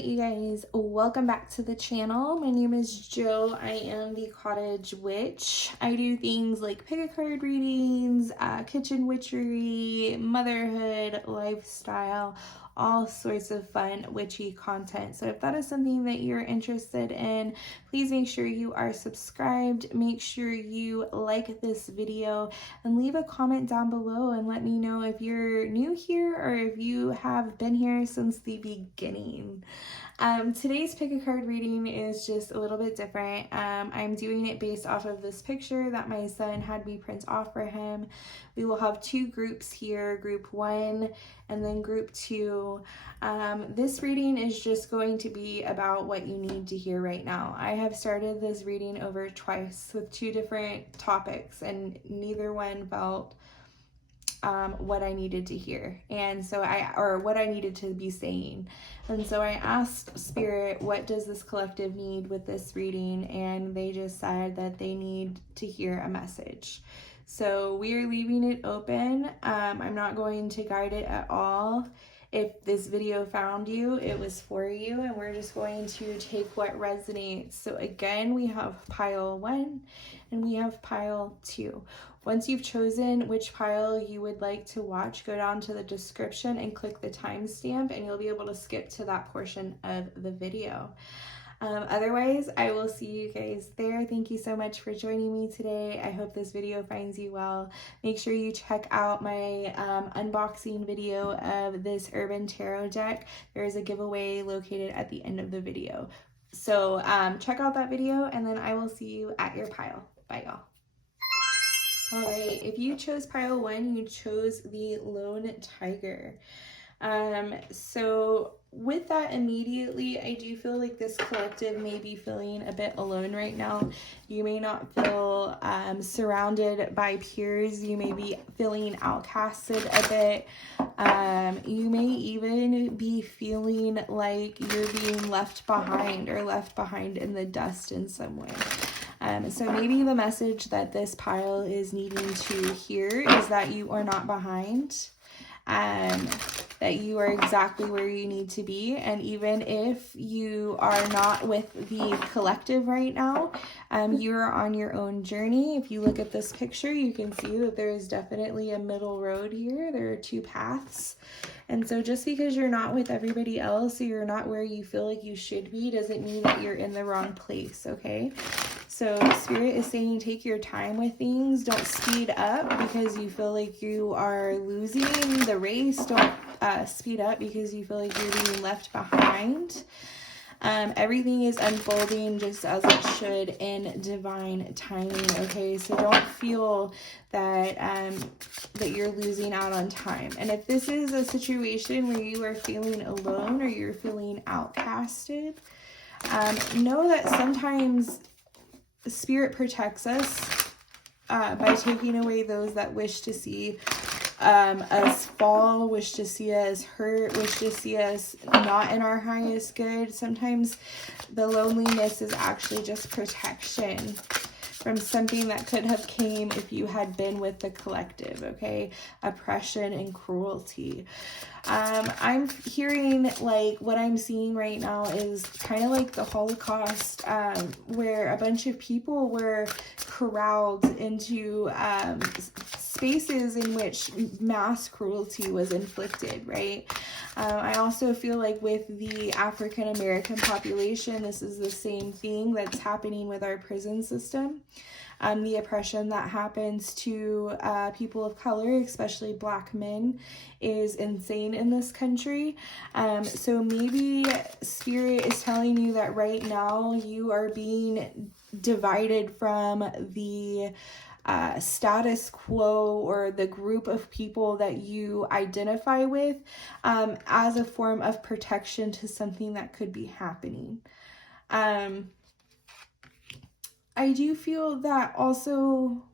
Alright, you guys, welcome back to the channel. My name is Jo. I am the cottage witch. I do things like pick a card readings, kitchen witchery, motherhood, lifestyle, all sorts of fun witchy content. So if that is something that you're interested in, please make sure you are subscribed. Make sure you like this video and leave a comment down below and let me know if you're new here or if you have been here since the beginning. Today's pick a card reading is just a little bit different. I'm doing it based off of this picture that my son had me print off for him. We will have two groups here, group 1 and then group 2. This reading is just going to be about what you need to hear right now. I have started this reading over twice with 2 different topics and neither one felt what I needed to hear, and so what I needed to be saying. And so I asked Spirit, what does this collective need with this reading? And they just said that they need to hear a message. So we are leaving it open. I'm not going to guide it at all. If this video found you, it was for you, and we're just going to take what resonates. So again, we have pile 1 and we have pile 2. Once you've chosen which pile you would like to watch, go down to the description and click the timestamp and you'll be able to skip to that portion of the video. Otherwise, I will see you guys there. Thank you so much for joining me today. I hope this video finds you well. Make sure you check out my unboxing video of this Urban Tarot deck. There is a giveaway located at the end of the video. So check out that video and then I will see you at your pile. Bye, y'all. All right, if you chose pile 1, you chose the Lone Tiger. So with that immediately, I do feel like this collective may be feeling a bit alone right now. You may not feel surrounded by peers. You may be feeling outcasted a bit. You may even be feeling like you're being left behind or left behind in the dust in some way. So maybe the message that this pile is needing to hear is that you are not behind, that you are exactly where you need to be. And even if you are not with the collective right now, you're on your own journey. If you look at this picture, you can see that there is definitely a middle road here. There are 2 paths. And so just because you're not with everybody else or you're not where you feel like you should be doesn't mean that you're in the wrong place, okay? So Spirit is saying take your time with things. Don't speed up because you feel like you are losing the race. Don't speed up because you feel like you're being left behind. Everything is unfolding just as it should in divine timing, okay? So don't feel that that you're losing out on time. And if this is a situation where you are feeling alone or you're feeling outcasted, know that sometimes Spirit protects us by taking away those that wish to see us fall, wish to see us hurt, wish to see us not in our highest good. Sometimes the loneliness is actually just protection from something that could have came if you had been with the collective, okay? Oppression and cruelty. I'm hearing like what I'm seeing right now is kind of like the Holocaust, where a bunch of people were corralled into spaces in which mass cruelty was inflicted, right? I also feel like with the African American population, this is the same thing that's happening with our prison system. The oppression that happens to people of color, especially Black men, is insane in this country. So maybe Spirit is telling you that right now you are being divided from the status quo or the group of people that you identify with as a form of protection to something that could be happening. I do feel that also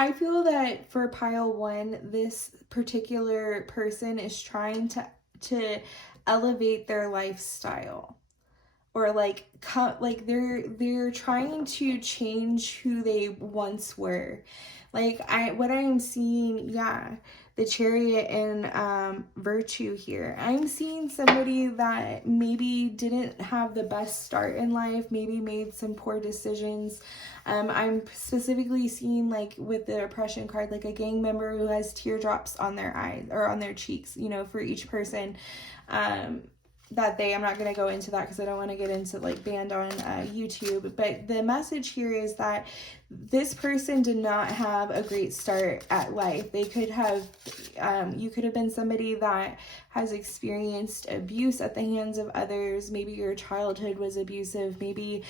I feel that for pile 1, this particular person is trying to elevate their lifestyle. or like they're trying to change who they once were. Like what I am seeing, yeah, the Chariot and Virtue here. I'm seeing somebody that maybe didn't have the best start in life, maybe made some poor decisions. I'm specifically seeing, like with the Oppression card, like a gang member who has teardrops on their eyes or on their cheeks, you know, for each person. I'm not going to go into that because I don't want to get into like banned on YouTube, but the message here is that this person did not have a great start at life. They could have, you could have been somebody that has experienced abuse at the hands of others. Maybe your childhood was abusive. Maybe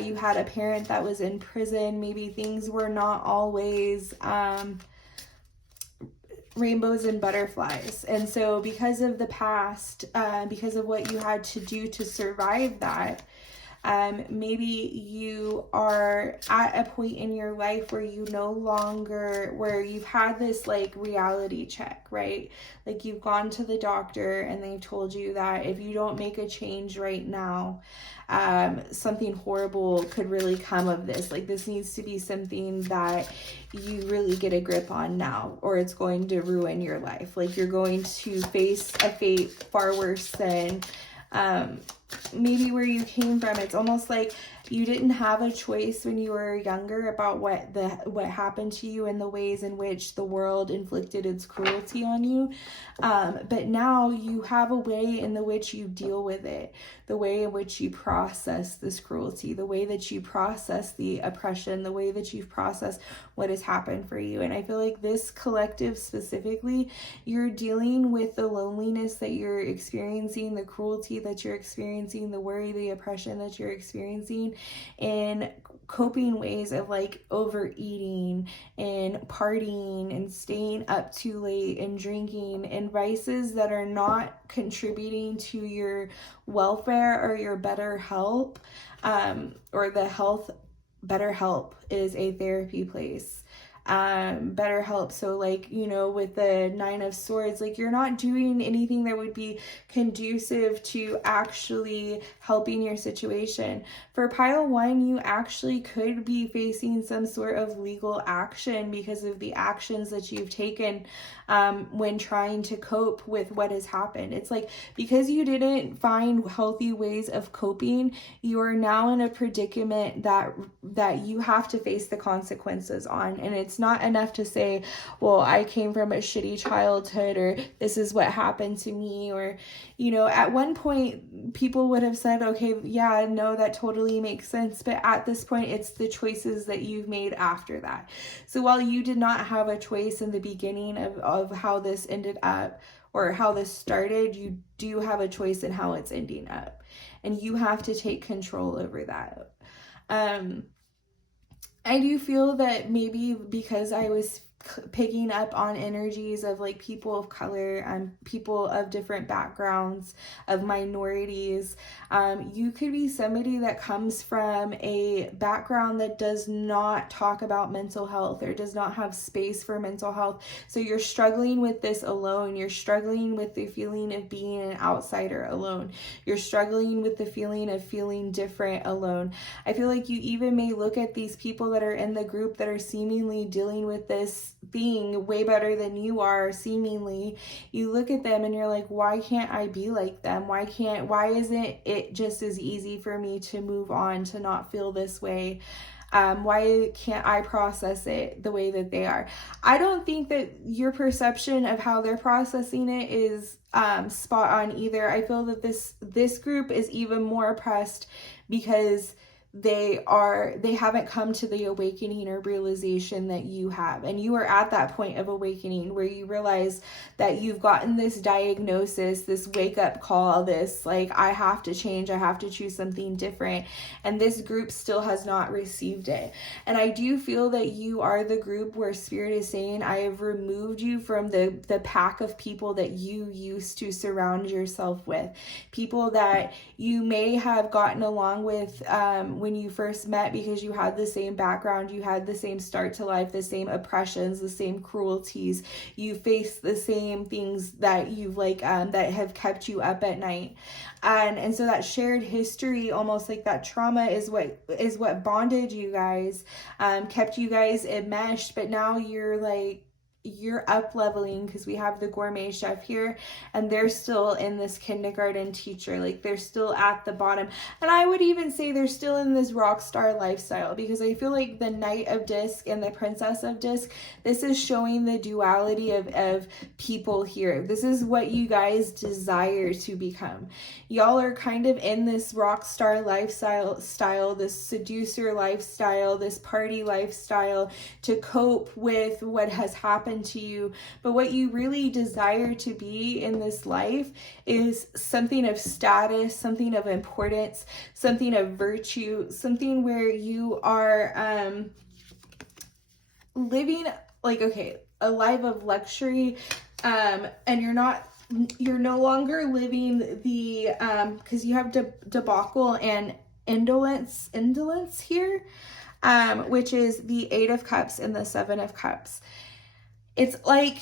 you had a parent that was in prison. Maybe things were not always rainbows and butterflies. And so because of the past, because of what you had to do to survive that, maybe you are at a point in your life where where you've had this like reality check, right? Like you've gone to the doctor and they've told you that if you don't make a change right now, something horrible could really come of this. Like this needs to be something that you really get a grip on now, or it's going to ruin your life. Like you're going to face a fate far worse than maybe where you came from. It's almost like you didn't have a choice when you were younger about what happened to you and the ways in which the world inflicted its cruelty on you. But now you have a way in which you deal with it, the way in which you process this cruelty, the way that you process the oppression, the way that you've processed what has happened for you. And I feel like this collective specifically, you're dealing with the loneliness that you're experiencing, the cruelty that you're experiencing, the worry, the oppression that you're experiencing, in coping ways of like overeating and partying and staying up too late and drinking, and vices that are not contributing to your welfare or your better health, or the health. BetterHelp is a therapy place. BetterHelp. So like, you know, with the Nine of Swords, like you're not doing anything that would be conducive to actually helping your situation. For pile 1, you actually could be facing some sort of legal action because of the actions that you've taken when trying to cope with what has happened. It's like, because you didn't find healthy ways of coping, you are now in a predicament that you have to face the consequences on. And it's not enough to say, well, I came from a shitty childhood, or this is what happened to me, or, you know, at one point people would have said, okay, yeah, no, that totally makes sense. But at this point, it's the choices that you've made after that. So while you did not have a choice in the beginning of how this ended up, or how this started, you do have a choice in how it's ending up. And you have to take control over that. I do feel that maybe because I was picking up on energies of like people of color and people of different backgrounds, of minorities, you could be somebody that comes from a background that does not talk about mental health or does not have space for mental health. So you're struggling with this alone. You're struggling with the feeling of being an outsider alone. You're struggling with the feeling of feeling different alone. I feel like you even may look at these people that are in the group that are seemingly dealing with this being way better than you are, seemingly. You look at them and you're like, why can't I be like them? Why isn't it just as easy for me to move on, to not feel this way? Why can't I process it the way that they are? I don't think that your perception of how they're processing it is spot on either. I feel that this group is even more oppressed because they haven't come to the awakening or realization that you have. And you are at that point of awakening where you realize that you've gotten this diagnosis, this wake up call, this like, I have to change, I have to choose something different. And this group still has not received it. And I do feel that you are the group where Spirit is saying, I have removed you from the pack of people that you used to surround yourself with. People that you may have gotten along with when you first met, because you had the same background, you had the same start to life, the same oppressions, the same cruelties, you faced the same things that you've like that have kept you up at night. And so that shared history, almost like that trauma, is what bonded you guys, kept you guys enmeshed. But now you're up leveling, because we have the gourmet chef here, and they're still in this kindergarten teacher, like they're still at the bottom. And I would even say they're still in this rock star lifestyle, because I feel like the Knight of Disc and the Princess of Disc, this is showing the duality of people here. This is what you guys desire to become. Y'all are kind of in this rock star lifestyle, this seducer lifestyle, this party lifestyle, to cope with what has happened to you. But what you really desire to be in this life is something of status, something of importance, something of virtue, something where you are living like, okay, a life of luxury, and you're no longer living the because you have debacle and indolence here, which is the 8 of Cups and the 7 of Cups. It's like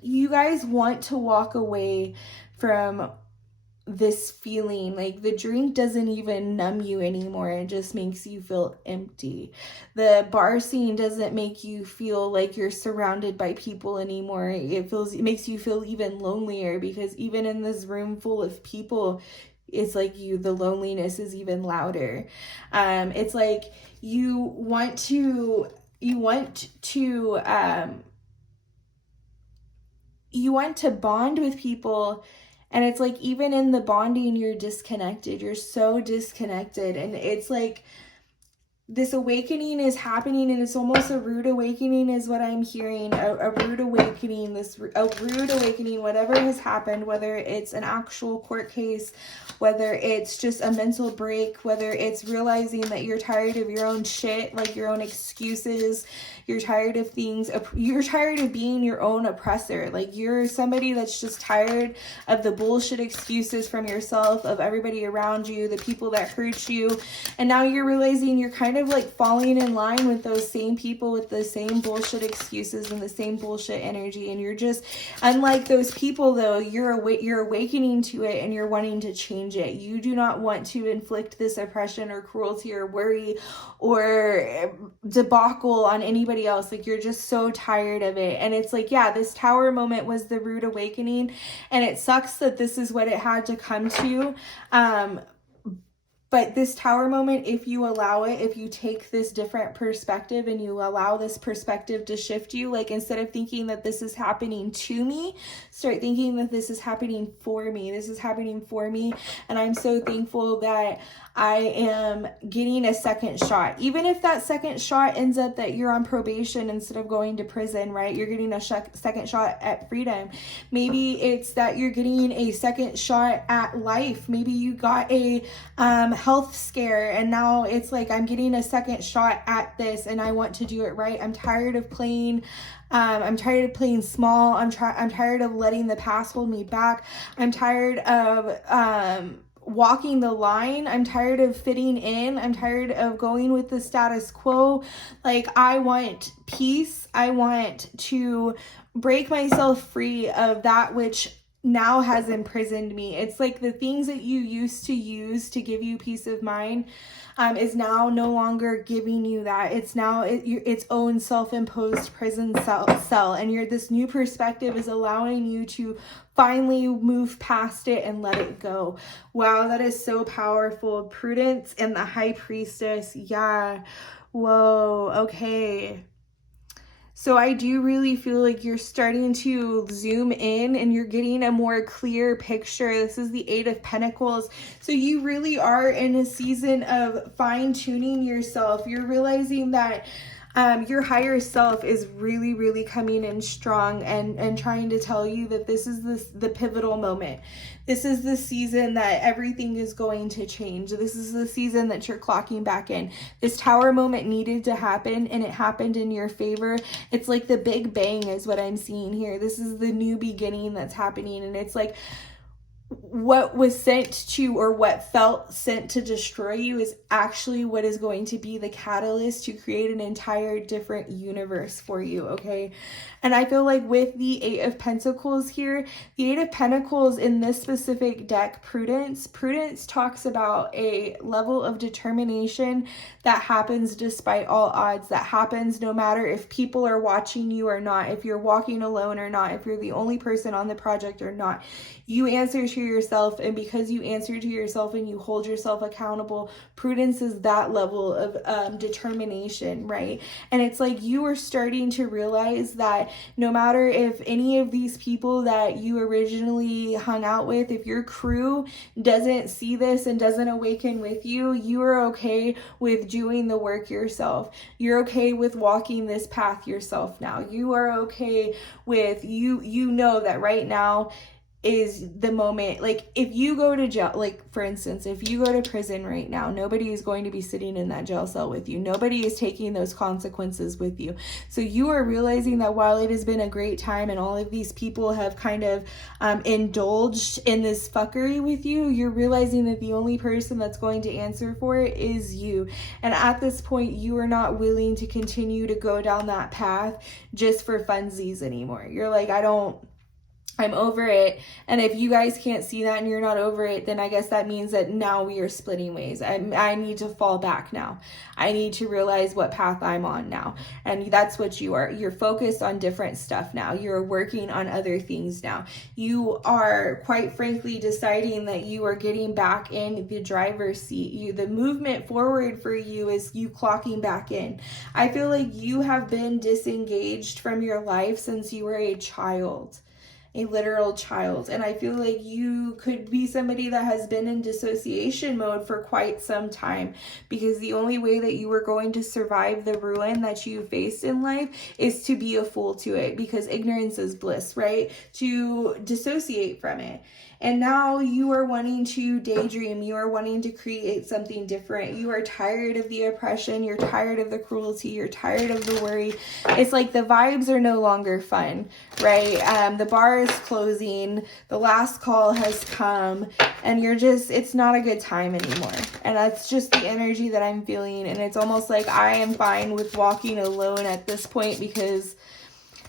you guys want to walk away from this feeling. Like the drink doesn't even numb you anymore. It just makes you feel empty. The bar scene doesn't make you feel like you're surrounded by people anymore. It makes you feel even lonelier, because even in this room full of people, it's like the loneliness is even louder. It's like you want to bond with people, and it's like even in the bonding you're disconnected. You're so disconnected, and it's like this awakening is happening, and it's almost a rude awakening is what I'm hearing. A rude awakening, whatever has happened, whether it's an actual court case, whether it's just a mental break, whether it's realizing that you're tired of your own shit, like your own excuses, you're tired of things, you're tired of being your own oppressor. Like you're somebody that's just tired of the bullshit excuses from yourself, of everybody around you, the people that hurt you, and now you're realizing you're kind of like falling in line with those same people with the same bullshit excuses and the same bullshit energy. And you're just, unlike those people though, you're awakening to it, and you're wanting to change it. You do not want to inflict this oppression or cruelty or worry or debacle on anybody else. Like you're just so tired of it. And it's like, yeah, this tower moment was the rude awakening, and it sucks that this is what it had to come to. But this tower moment, if you allow it, if you take this different perspective and you allow this perspective to shift you, like instead of thinking that this is happening to me, start thinking that this is happening for me. This is happening for me. And I'm so thankful that I am getting a second shot. Even if that second shot ends up that you're on probation instead of going to prison, right? You're getting a second shot at freedom. Maybe it's that you're getting a second shot at life. Maybe you got a health scare, and now it's like, I'm getting a second shot at this, and I want to do it right. I'm tired of playing small. I'm tired of letting the past hold me back. I'm tired of walking the line. I'm tired of fitting in. I'm tired of going with the status quo. Like I want peace. I want to break myself free of that which now has imprisoned me. It's like the things that you used to use to give you peace of mind is now no longer giving you that. It's now its own self-imposed prison cell, and this new perspective is allowing you to finally move past it and let it go. Wow, that is so powerful. Prudence and the High Priestess. Yeah. Whoa. Okay. So I do really feel like you're starting to zoom in and you're getting a more clear picture. This is the 8 of Pentacles. So you really are in a season of fine-tuning yourself. You're realizing that your higher self is really, really coming in strong and trying to tell you that this is the pivotal moment. This is the season that everything is going to change. This is the season that you're clocking back in. This tower moment needed to happen, and it happened in your favor. It's like the Big Bang is what I'm seeing here. This is the new beginning that's happening, and it's like what was sent to, or what felt sent to destroy you, is actually what is going to be the catalyst to create an entire different universe for you, okay? And I feel like with the Eight of Pentacles here, the Eight of Pentacles in this specific deck, Prudence talks about a level of determination that happens despite all odds, that happens no matter if people are watching you or not, if you're walking alone or not, if you're the only person on the project or not. You answer to yourself, and because you answer to yourself and you hold yourself accountable, Prudence is that level of determination, right? And it's like you are starting to realize that no matter if any of these people that you originally hung out with, if your crew doesn't see this and doesn't awaken with you, you are okay with doing the work yourself. You're okay with walking this path yourself now. You are okay with, you know that right now is the moment. Like if you go to jail, like for instance, if you go to prison right now, nobody is going to be sitting in that jail cell with you. Nobody is taking those consequences with you. So you are realizing that while it has been a great time and all of these people have kind of indulged in this fuckery with you, you're realizing that the only person that's going to answer for it is you. And at this point, you are not willing to continue to go down that path just for funsies anymore. You're like, I'm over it. And if you guys can't see that and you're not over it, then I guess that means that now we are splitting ways. I need to fall back now. I need to realize what path I'm on now. And that's what you are. You're focused on different stuff now. You're working on other things now. You are, quite frankly, deciding that you are getting back in the driver's seat. The movement forward for you is you clocking back in. I feel like you have been disengaged from your life since you were a child. A literal child. And I feel like you could be somebody that has been in dissociation mode for quite some time, because the only way that you were going to survive the ruin that you faced in life is to be a fool to it, because ignorance is bliss, right? To dissociate from it. And now you are wanting to daydream. You are wanting to create something different. You are tired of the oppression. You're tired of the cruelty. You're tired of the worry. It's like the vibes are no longer fun, right? The bar is closing. The last call has come. And it's not a good time anymore. And that's just the energy that I'm feeling. And it's almost like I am fine with walking alone at this point, because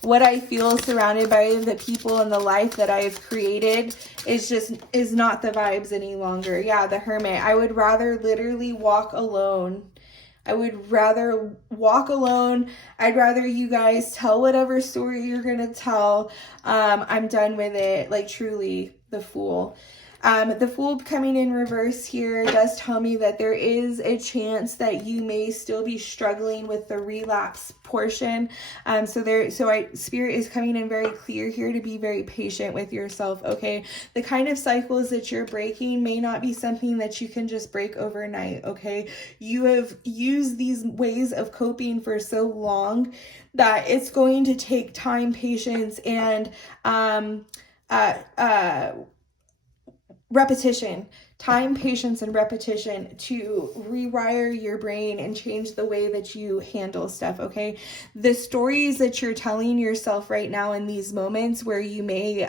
what I feel surrounded by the people and the life that I've created is not the vibes any longer. Yeah, the Hermit. I would rather literally walk alone. I would rather walk alone. I'd rather you guys tell whatever story you're going to tell. I'm done with it. Like, truly, the Fool. The Fool coming in reverse here does tell me that there is a chance that you may still be struggling with the relapse portion. Spirit is coming in very clear here to be very patient with yourself, okay? The kind of cycles that you're breaking may not be something that you can just break overnight, okay? You have used these ways of coping for so long that it's going to take time, patience, and repetition, time, patience, and repetition to rewire your brain and change the way that you handle stuff, okay? The stories that you're telling yourself right now in these moments where you may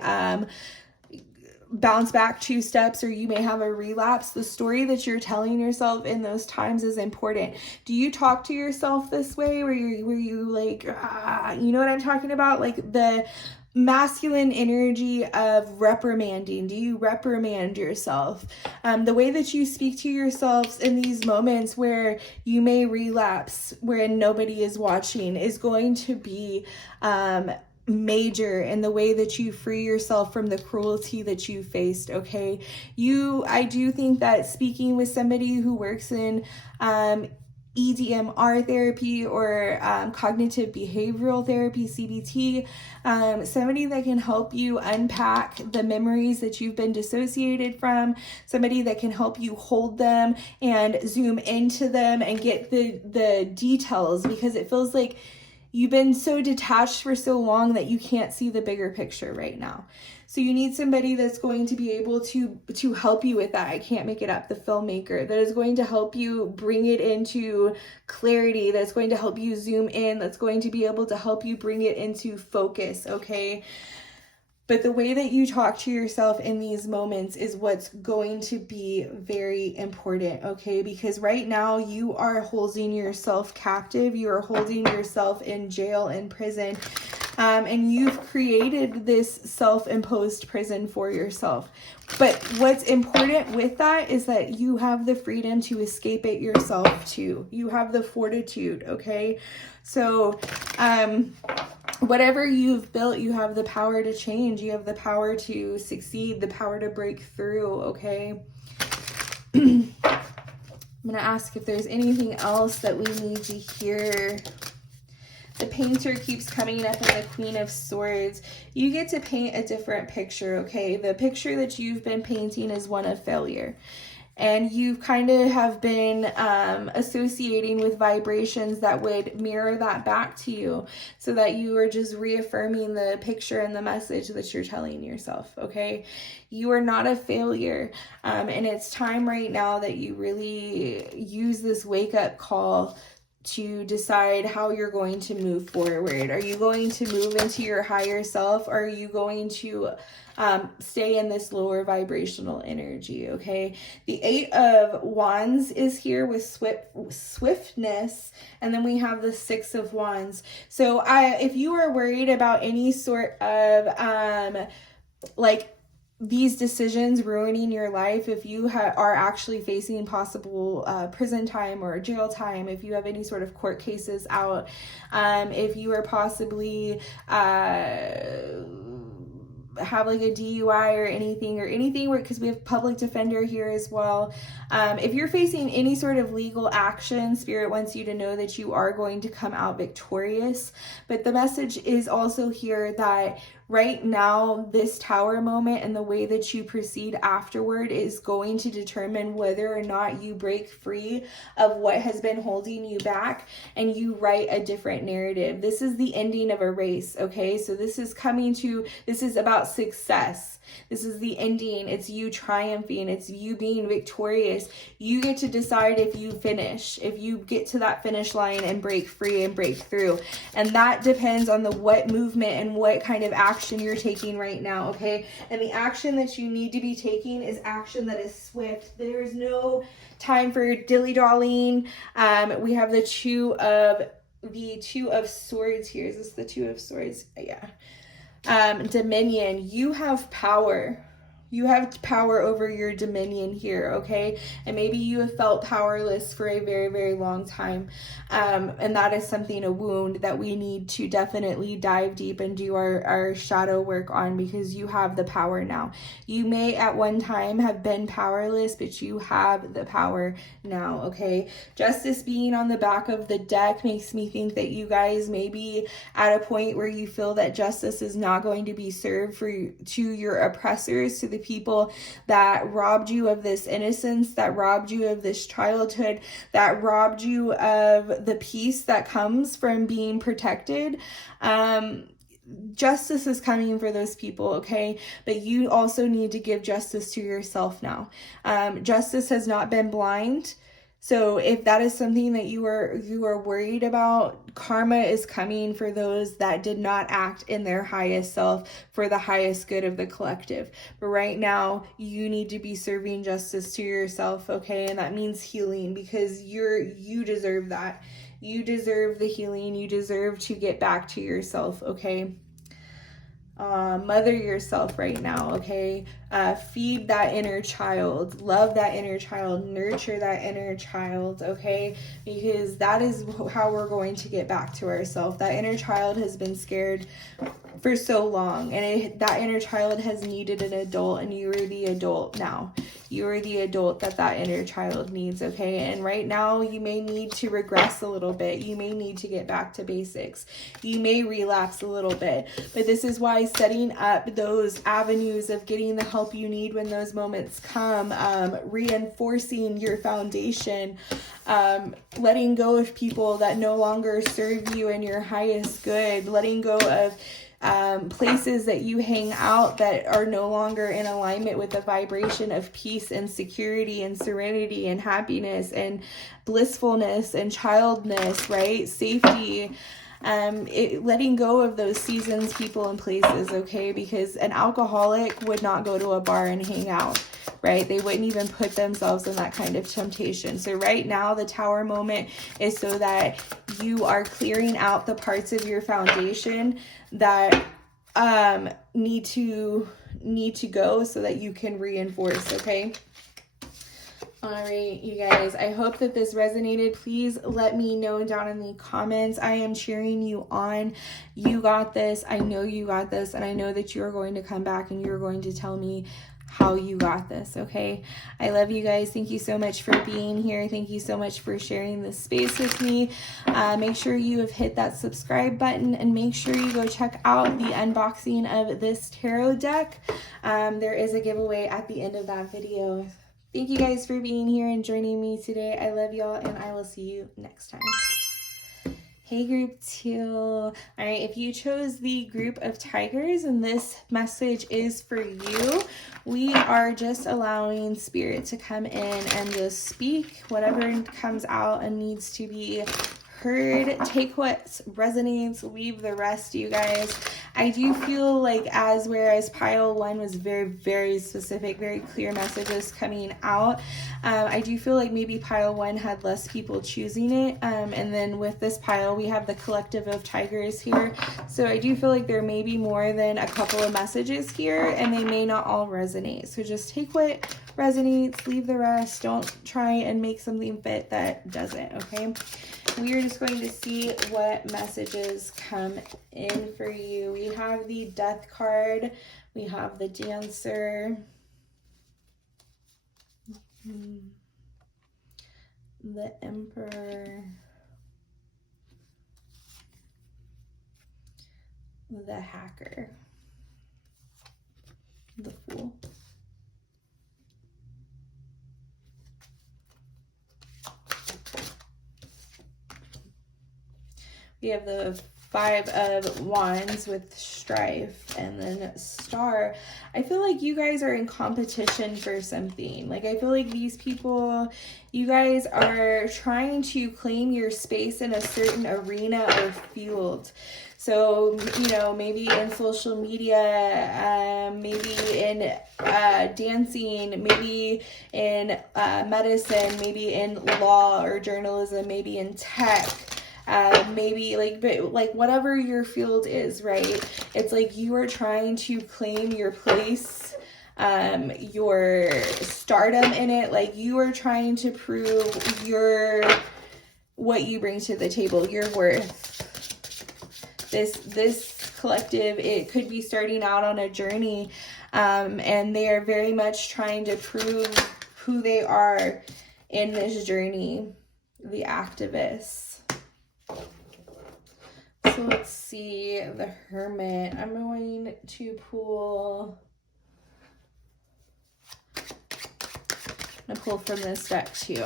bounce back 2 steps or you may have a relapse, the story that you're telling yourself in those times is important. Do you talk to yourself this way where you like, you know what I'm talking about? Like the masculine energy of reprimanding. Do you reprimand yourself? The way that you speak to yourselves in these moments where you may relapse, where nobody is watching, is going to be major in the way that you free yourself from the cruelty that you faced, okay? I do think that speaking with somebody who works in EDMR therapy or cognitive behavioral therapy, CBT, somebody that can help you unpack the memories that you've been dissociated from, somebody that can help you hold them and zoom into them and get the details, because it feels like you've been so detached for so long that you can't see the bigger picture right now. So you need somebody that's going to be able to help you with that. I can't make it up. The filmmaker that is going to help you bring it into clarity, that's going to help you zoom in, that's going to be able to help you bring it into focus, okay? But the way that you talk to yourself in these moments is what's going to be very important, okay? Because right now you are holding yourself captive. You are holding yourself in jail, in prison. And you've created this self-imposed prison for yourself. But what's important with that is that you have the freedom to escape it yourself too. You have the fortitude, okay? So, whatever you've built, you have the power to change. You have the power to succeed, the power to break through, okay? I'm going to ask if there's anything else that we need to hear. The painter keeps coming up in the Queen of Swords. You get to paint a different picture, okay? The picture that you've been painting is one of failure. And you kind of have been associating with vibrations that would mirror that back to you, so that you are just reaffirming the picture and the message that you're telling yourself, okay? You are not a failure. And it's time right now that you really use this wake-up call to decide how you're going to move forward. Are you going to move into your higher self, or are you going to stay in this lower vibrational energy, okay? The 8 of Wands is here with swiftness, and then we have the 6 of Wands. So if you are worried about any sort of like these decisions ruining your life, if you are actually facing possible prison time or jail time, if you have any sort of court cases out, if you are possibly have like a DUI or anything where, because we have public defender here as well. If you're facing any sort of legal action, Spirit wants you to know that you are going to come out victorious. But the message is also here that right now, this Tower moment and the way that you proceed afterward is going to determine whether or not you break free of what has been holding you back and you write a different narrative. This is the ending of a race, okay? So this is about success. This is the ending. It's you triumphing. It's you being victorious. You get to decide if you finish, if you get to that finish line and break free and break through. And that depends on what movement and what kind of action you're taking right now, okay? And the action that you need to be taking is action that is swift. There is no time for dilly-dallying. We have the two of Swords here. Is this the 2 of Swords? Yeah. Dominion. You have power. You have power over your dominion here, okay? And maybe you have felt powerless for a very, very long time. And that is something, a wound that we need to definitely dive deep and do our shadow work on, because you have the power now. You may at one time have been powerless, but you have the power now, okay? Justice being on the back of the deck makes me think that you guys may be at a point where you feel that justice is not going to be served to your oppressors, to the people that robbed you of this innocence, that robbed you of this childhood, that robbed you of the peace that comes from being protected. Justice is coming for those people, okay? But you also need to give justice to yourself now. Justice has not been blind. So if that is something that you are worried about, karma is coming for those that did not act in their highest self for the highest good of the collective. But right now, you need to be serving justice to yourself, okay? And that means healing, because you deserve that. You deserve the healing. You deserve to get back to yourself, okay? Mother yourself right now, okay? Feed that inner child, love that inner child, nurture that inner child, okay? Because that is how we're going to get back to ourselves. That inner child has been scared for so long, and that inner child has needed an adult, and you are the adult now. You are the adult that inner child needs, okay? And right now, you may need to regress a little bit. You may need to get back to basics. You may relapse a little bit, but this is why setting up those avenues of getting the help you need when those moments come, reinforcing your foundation, letting go of people that no longer serve you in your highest good, letting go of places that you hang out that are no longer in alignment with the vibration of peace and security and serenity and happiness and blissfulness and childness, right? Safety. letting go of those seasons, people, and places, okay? Because an alcoholic would not go to a bar and hang out, right? They wouldn't even put themselves in that kind of temptation. So right now, the Tower moment is so that you are clearing out the parts of your foundation that need to go so that you can reinforce, okay? All right, you guys, I hope that this resonated. Please let me know down in the comments. I am cheering you on. You got this. I know you got this, and I know that you're going to come back and you're going to tell me how you got this, okay? I love you guys. Thank you so much for being here. Thank you so much for sharing this space with me. Make sure you have hit that subscribe button, and make sure you go check out the unboxing of this tarot deck. There is a giveaway at the end of that video. Thank you guys for being here and joining me today. I love y'all, and I will see you next time. Hey, group 2. All right, if you chose the group of tigers and this message is for you, we are just allowing spirit to come in and just speak whatever comes out and needs to be heard. Take what resonates, leave the rest, you guys. I do feel like whereas pile 1 was very, very specific, very clear messages coming out, I do feel like maybe pile 1 had less people choosing it. And then with this pile, we have the collective of tigers here. So I do feel like there may be more than a couple of messages here, and they may not all resonate. So just take what resonates, leave the rest. Don't try and make something fit that doesn't, okay? We are just going to see what messages come in for you. We have the Death card. We have the Dancer. The Emperor. The Hacker. The Fool. We have the 5 of Wands with Strife, and then Star. I feel like you guys are in competition for something. Like, I feel like these people, you guys are trying to claim your space in a certain arena or field. So, you know, maybe in social media, maybe in dancing, maybe in medicine, maybe in law or journalism, maybe in tech. Maybe like whatever your field is, right? It's like you are trying to claim your place, your stardom in it. Like you are trying to prove what you bring to the table, your worth. This collective, it could be starting out on a journey, and they are very much trying to prove who they are in this journey. The activists. So let's see, the Hermit. I'm going to pull, from this deck too.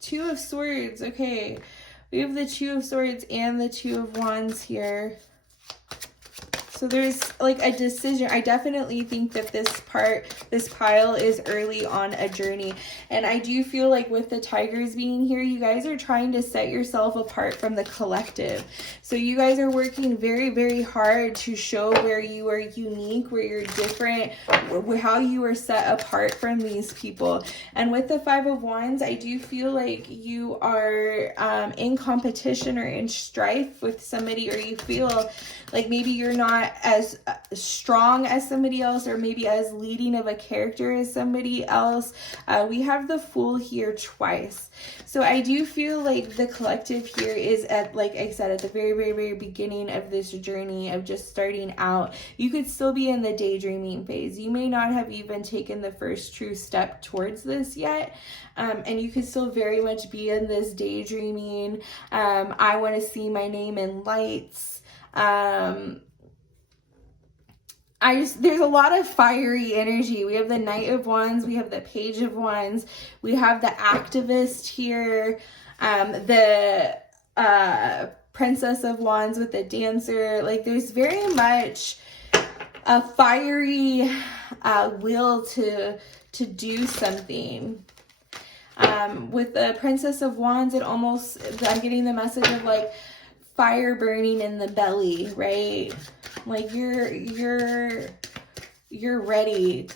Two of Swords, okay. We have the 2 of Swords and the 2 of Wands here. So there's like a decision. I definitely think that this pile is early on a journey. And I do feel like with the tigers being here, you guys are trying to set yourself apart from the collective. So you guys are working very, very hard to show where you are unique, where you're different, how you are set apart from these people. And with the 5 of Wands, I do feel like you are in competition or in strife with somebody, or you feel like maybe you're not as strong as somebody else, or maybe as leading of a character as somebody else. We have the Fool here twice. So I do feel like the collective here is at, like I said, at the very, very, very beginning of this journey of just starting out. You could still be in the daydreaming phase. You may not have even taken the first true step towards this yet. And you could still very much be in this daydreaming. I want to see my name in lights. There's a lot of fiery energy. We have the Knight of Wands, we have the Page of Wands, we have the activist here, the Princess of Wands with the Dancer. Like there's very much a fiery will to do something. With the Princess of Wands, I'm getting the message of like fire burning in the belly, right? Like you're ready.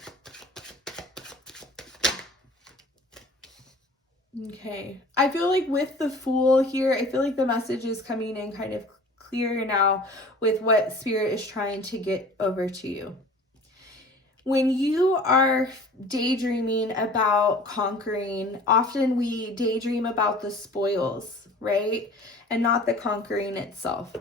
Okay. I feel like with the Fool here, I feel like the message is coming in kind of clear now with what Spirit is trying to get over to you. When you are daydreaming about conquering, often we daydream about the spoils, right? And not the conquering itself.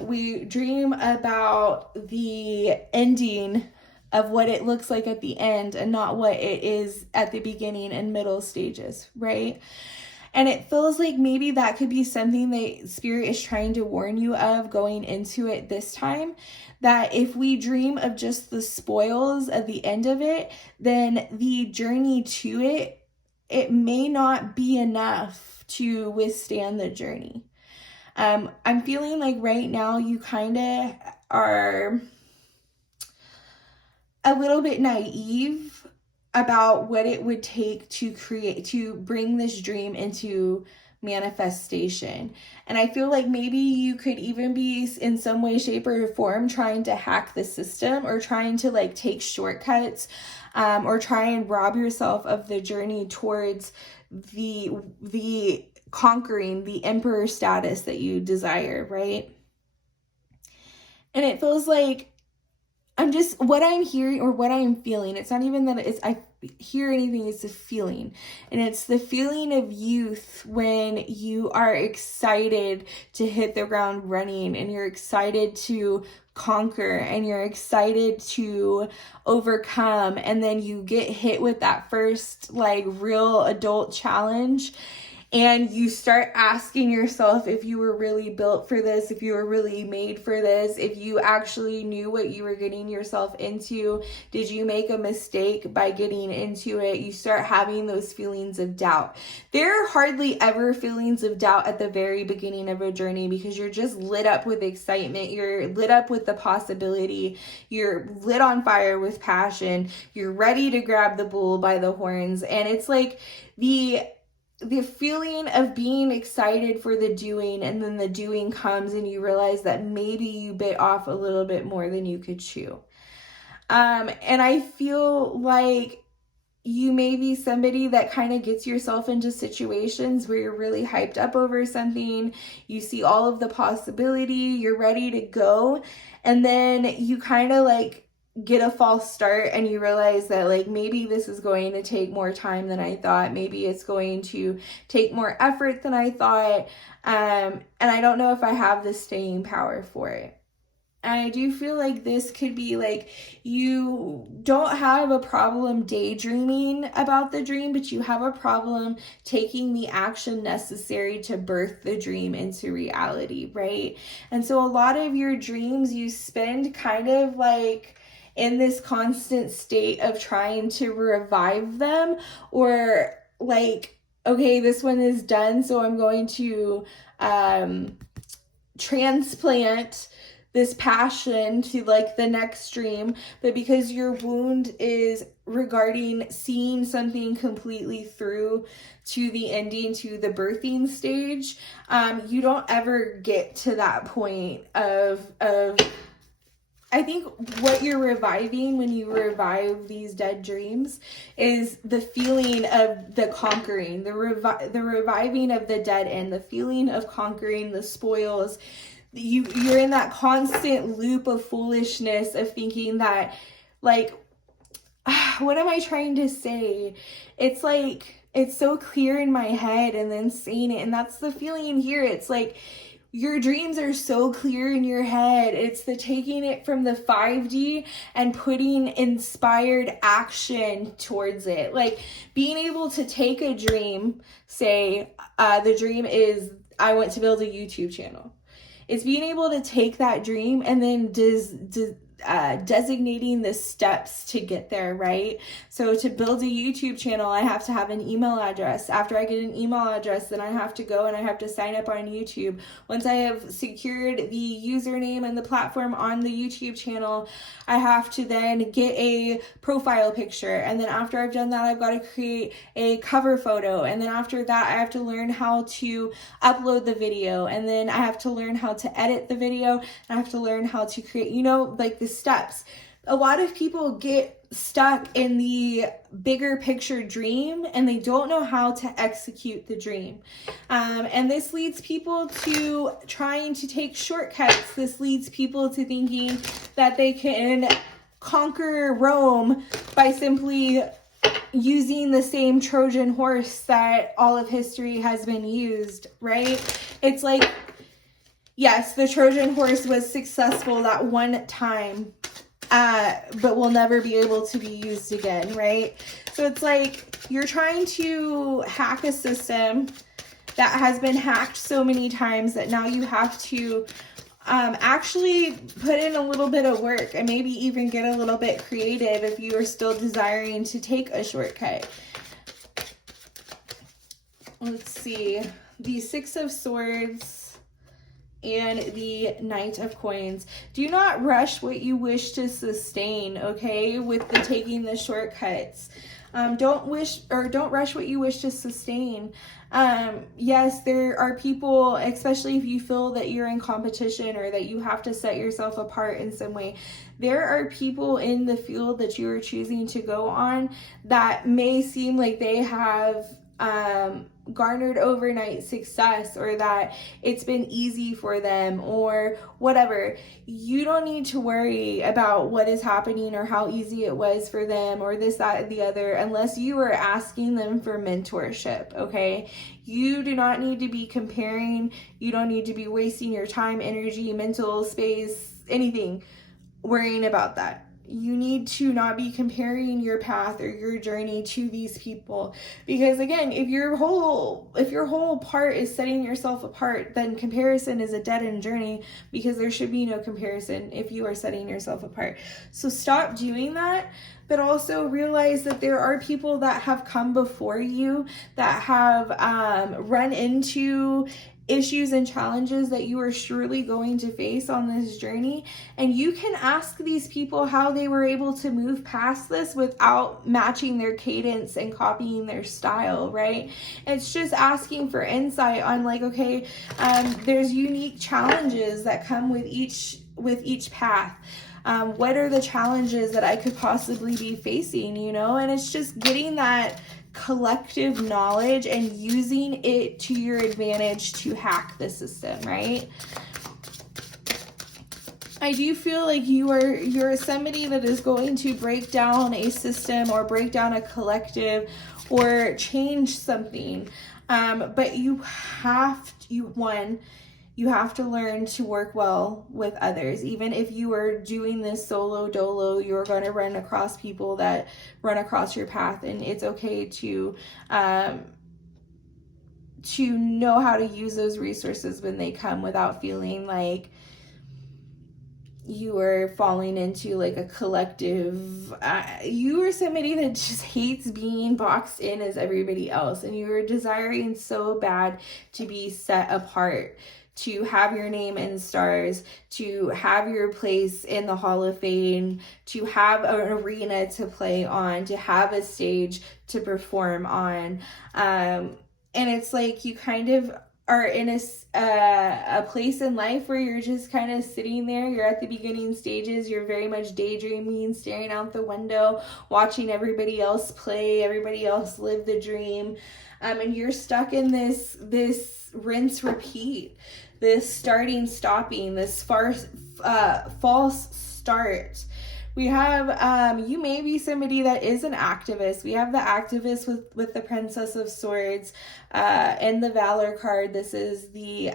We dream about the ending of what it looks like at the end and not what it is at the beginning and middle stages, right? And it feels like maybe that could be something that Spirit is trying to warn you of going into it this time. That if we dream of just the spoils at the end of it, then the journey to it, it may not be enough to withstand the journey. I'm feeling like right now you kind of are a little bit naive about what it would take to bring this dream into manifestation. And I feel like maybe you could even be in some way, shape, or form trying to hack the system or trying to like take shortcuts or try and rob yourself of the journey towards the conquering the emperor status that you desire, right? And it feels like what I'm hearing or what I'm feeling, it's not even that I hear anything, it's a feeling. And it's the feeling of youth when you are excited to hit the ground running and you're excited to conquer and you're excited to overcome, and then you get hit with that first like real adult challenge. And you start asking yourself if you were really built for this, if you were really made for this, if you actually knew what you were getting yourself into. Did you make a mistake by getting into it? You start having those feelings of doubt. There are hardly ever feelings of doubt at the very beginning of a journey because you're just lit up with excitement. You're lit up with the possibility. You're lit on fire with passion. You're ready to grab the bull by the horns. And it's like the feeling of being excited for the doing, and then the doing comes and you realize that maybe you bit off a little bit more than you could chew. And I feel like you may be somebody that kind of gets yourself into situations where you're really hyped up over something. You see all of the possibility, you're ready to go, and then you kind of like get a false start and you realize that like maybe this is going to take more time than I thought. Maybe it's going to take more effort than I thought. And I don't know if I have the staying power for it. And I do feel like this could be like you don't have a problem daydreaming about the dream, but you have a problem taking the action necessary to birth the dream into reality, right? And so a lot of your dreams you spend kind of like in this constant state of trying to revive them, or like, okay, this one is done, so I'm going to transplant this passion to like the next dream. But because your wound is regarding seeing something completely through to the ending, to the birthing stage, you don't ever get to that point of I think what you're reviving when you revive these dead dreams is the feeling of the conquering, the reviving of the dead end, the feeling of conquering the spoils. You're in that constant loop of foolishness of thinking that, like, what am I trying to say? It's like, it's so clear in my head and then saying it, and that's the feeling here. It's like, your dreams are so clear in your head. It's the taking it from the 5D and putting inspired action towards it. Like being able to take a dream, say the dream is I want to build a YouTube channel. It's being able to take that dream and then designating the steps to get there, right? So to build a YouTube channel, I have to have an email address. After I get an email address, then I have to go and I have to sign up on YouTube. Once I have secured the username and the platform on the YouTube channel, I have to then get a profile picture. And then after I've done that, I've got to create a cover photo. And then after that, I have to learn how to upload the video. And then I have to learn how to edit the video. I have to learn how to create, like the steps. A lot of people get stuck in the bigger picture dream and they don't know how to execute the dream. And this leads people to trying to take shortcuts. This leads people to thinking that they can conquer Rome by simply using the same Trojan horse that all of history has been used, right? It's like, yes, the Trojan horse was successful that one time, but will never be able to be used again, right? So it's like you're trying to hack a system that has been hacked so many times that now you have to actually put in a little bit of work and maybe even get a little bit creative if you are still desiring to take a shortcut. Let's see. The Six of Swords and the Knight of Coins. Do not rush what you wish to sustain, okay, with the taking the shortcuts. Don't rush what you wish to sustain. Yes, there are people, especially if you feel that you're in competition or that you have to set yourself apart in some way. There are people in the field that you are choosing to go on that may seem like they have garnered overnight success or that it's been easy for them or whatever. You don't need to worry about what is happening or how easy it was for them or this, that, and the other unless you are asking them for mentorship, okay? You do not need to be comparing. You don't need to be wasting your time, energy, mental space, anything, worrying about that. You need to not be comparing your path or your journey to these people, because again, if your whole part is setting yourself apart, then comparison is a dead-end journey, because there should be no comparison if you are setting yourself apart. So stop doing that, but also realize that there are people that have come before you that have run into issues and challenges that you are surely going to face on this journey. And you can ask these people how they were able to move past this without matching their cadence and copying their style, right? It's just asking for insight on like, okay, there's unique challenges that come with each path. What are the challenges that I could possibly be facing, and it's just getting that collective knowledge and using it to your advantage to hack the system, right? I do feel like you're somebody that is going to break down a system or break down a collective or change something, but you have to learn to work well with others. Even if you are doing this solo dolo, you're going to run across people that run across your path, and it's okay to know how to use those resources when they come without feeling like you are falling into like a collective, you are somebody that just hates being boxed in as everybody else, and you are desiring so bad to be set apart, to have your name in stars, to have your place in the Hall of Fame, to have an arena to play on, to have a stage to perform on. And it's like you kind of are in a place in life where you're just kind of sitting there. You're at the beginning stages. You're very much daydreaming, staring out the window, watching everybody else play, everybody else live the dream. And you're stuck in this rinse repeat, this starting, stopping, this false start. We have, you may be somebody that is an activist. We have the activist with the Princess of Swords and the Valor card. This is the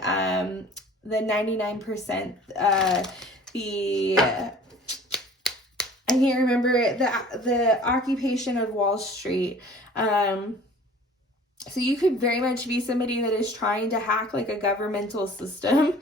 99%, I can't remember the occupation of Wall Street. So you could very much be somebody that is trying to hack like a governmental system.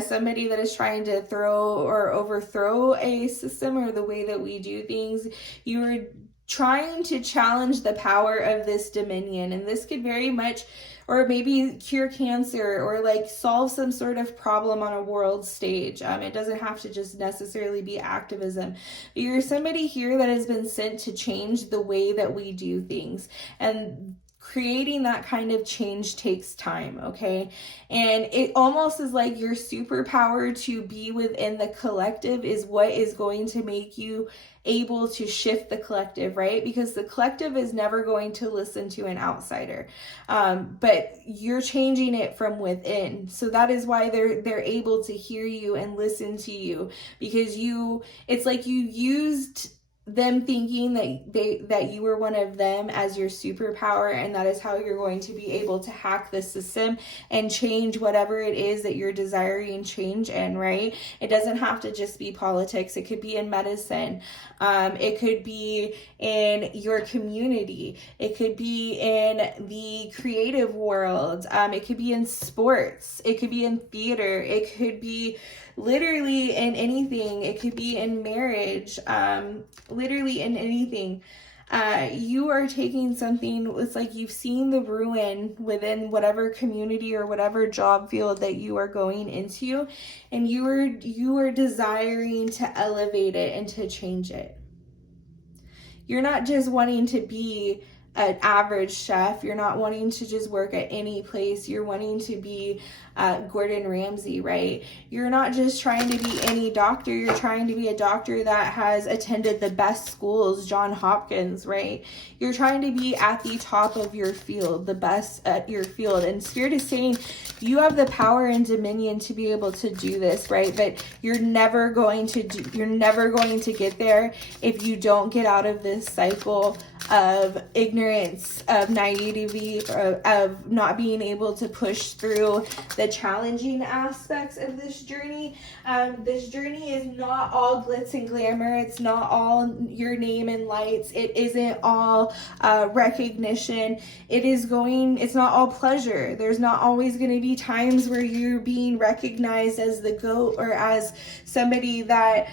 somebody that is trying to throw or overthrow a system or the way that we do things. You are trying to challenge the power of this dominion, and this could very much, or maybe cure cancer, or like solve some sort of problem on a world stage. It doesn't have to just necessarily be activism. You're somebody here that has been sent to change the way that we do things, and creating that kind of change takes time, okay? And it almost is like your superpower to be within the collective is what is going to make you able to shift the collective, right? Because the collective is never going to listen to an outsider, but you're changing it from within. So that is why they're able to hear you and listen to you, because it's like you used them thinking that you were one of them as your superpower, and that is how you're going to be able to hack the system and change whatever it is that you're desiring change in, right? It doesn't have to just be politics. It could be in medicine. It could be in your community. It could be in the creative world. It could be in sports. It could be in theater. It could be literally in anything. It could be in marriage, literally in anything. You are taking something, it's like you've seen the ruin within whatever community or whatever job field that you are going into, and you are desiring to elevate it and to change it. You're not just wanting to be an average chef. You're not wanting to just work at any place. You're wanting to be Gordon Ramsay, right? You're not just trying to be any doctor. You're trying to be a doctor that has attended the best schools, John Hopkins, right? You're trying to be at the top of your field, the best at your field. And Spirit is saying you have the power and dominion to be able to do this, right? But you're never going to get there if you don't get out of this cycle of ignorance, of naivety, of not being able to push through the challenging aspects of this journey. This journey is not all glitz and glamour. It's not all your name and lights. It isn't all recognition. It's not all pleasure. There's not always going to be times where you're being recognized as the GOAT or as somebody that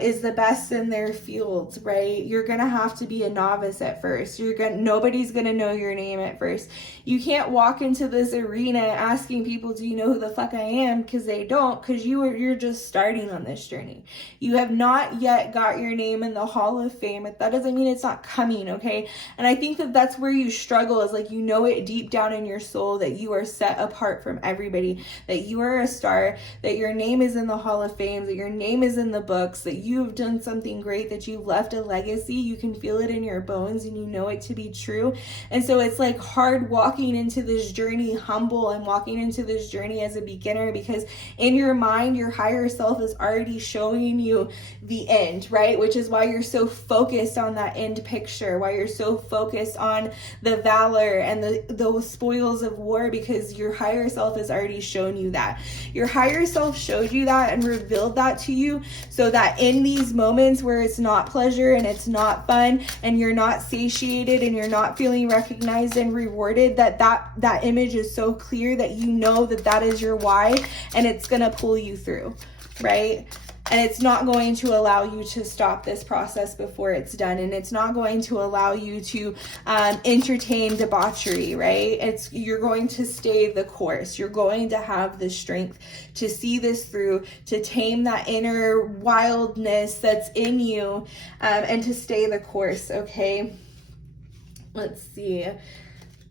is the best in their field, right? You're going to have to be a novice at first. Nobody's going to know your name at first. You can't walk into this arena asking people, do you know who the fuck I am? Because they don't, because you're just starting on this journey. You have not yet got your name in the Hall of Fame. That doesn't mean it's not coming, okay? And I think that that's where you struggle, is like, you know it deep down in your soul that you are set apart from everybody, that you are a star, that your name is in the Hall of Fame, that your name is in the books, that you've done something great, that you've left a legacy. You can feel it in your bones and you know it to be true. And so it's like hard walking into this journey humble and walking into this journey as a beginner, because in your mind, your higher self is already showing you the end, right? Which is why you're so focused on that end picture, why you're so focused on the valor and those spoils of war, because your higher self has already shown you that. Your higher self showed you that and revealed that to you, so that in these moments where it's not pleasure and it's not fun and you're not satiated and you're not feeling recognized and rewarded, that image is so clear that you know that is your why, and it's gonna pull you through, right? And it's not going to allow you to stop this process before it's done. And it's not going to allow you to entertain debauchery, right? You're going to stay the course. You're going to have the strength to see this through, to tame that inner wildness that's in you, and to stay the course, okay? Let's see.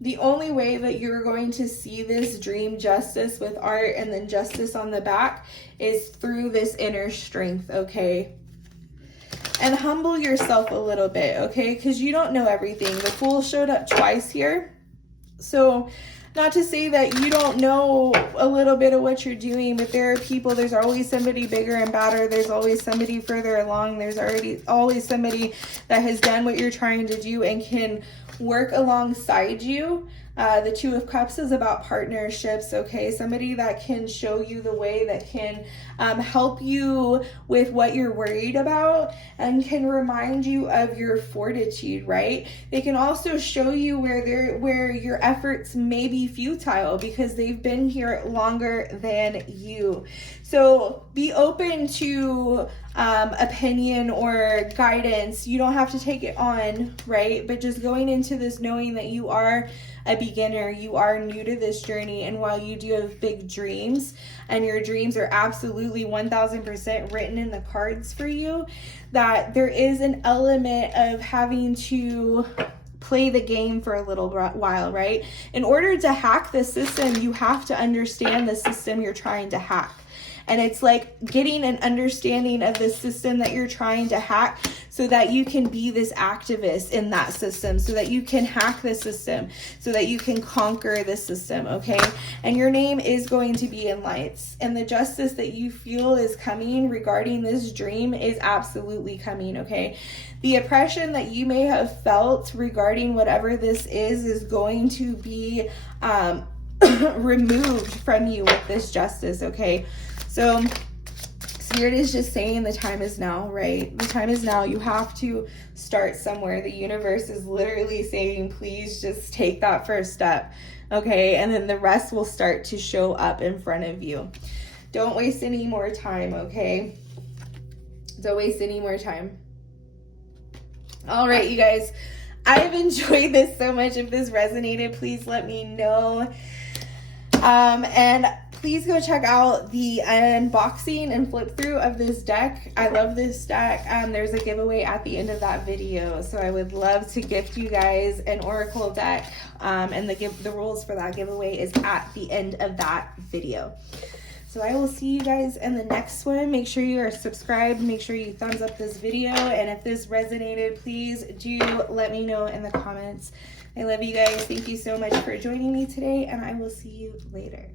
The only way that you're going to see this dream justice with art and then justice on the back is through this inner strength, okay? And humble yourself a little bit, okay? Because you don't know everything. The Fool showed up twice here. So not to say that you don't know a little bit of what you're doing, but there are people, there's always somebody bigger and badder. There's always somebody further along. There's always somebody that has done what you're trying to do and can work alongside you. The Two of Cups is about partnerships, okay? Somebody that can show you the way, that can help you with what you're worried about and can remind you of your fortitude, right? They can also show you where your efforts may be futile because they've been here longer than you. So be open to opinion or guidance. You don't have to take it on, right? But just going into this knowing that you are a beginner, you are new to this journey, and while you do have big dreams, and your dreams are absolutely 1000% written in the cards for you, that there is an element of having to play the game for a little while, right? In order to hack the system, you have to understand the system you're trying to hack. And it's like getting an understanding of the system that you're trying to hack so that you can be this activist in that system, so that you can hack the system, so that you can conquer the system, okay? And your name is going to be in lights. And the justice that you feel is coming regarding this dream is absolutely coming, okay? The oppression that you may have felt regarding whatever this is going to be removed from you with this justice, okay? So Spirit is just saying the time is now, right? The time is now. You have to start somewhere. The universe is literally saying, please just take that first step, okay? And then the rest will start to show up in front of you. Don't waste any more time, okay? Don't waste any more time. All right, you guys. I've enjoyed this so much. If this resonated, please let me know. And please go check out the unboxing and flip through of this deck. I love this deck. There's a giveaway at the end of that video, so I would love to gift you guys an oracle deck, and the rules for that giveaway is at the end of that video. So I will see you guys in the next one. Make sure you are subscribed. Make sure you thumbs up this video, and if this resonated, please do let me know in the comments. I love you guys. Thank you so much for joining me today, and I will see you later.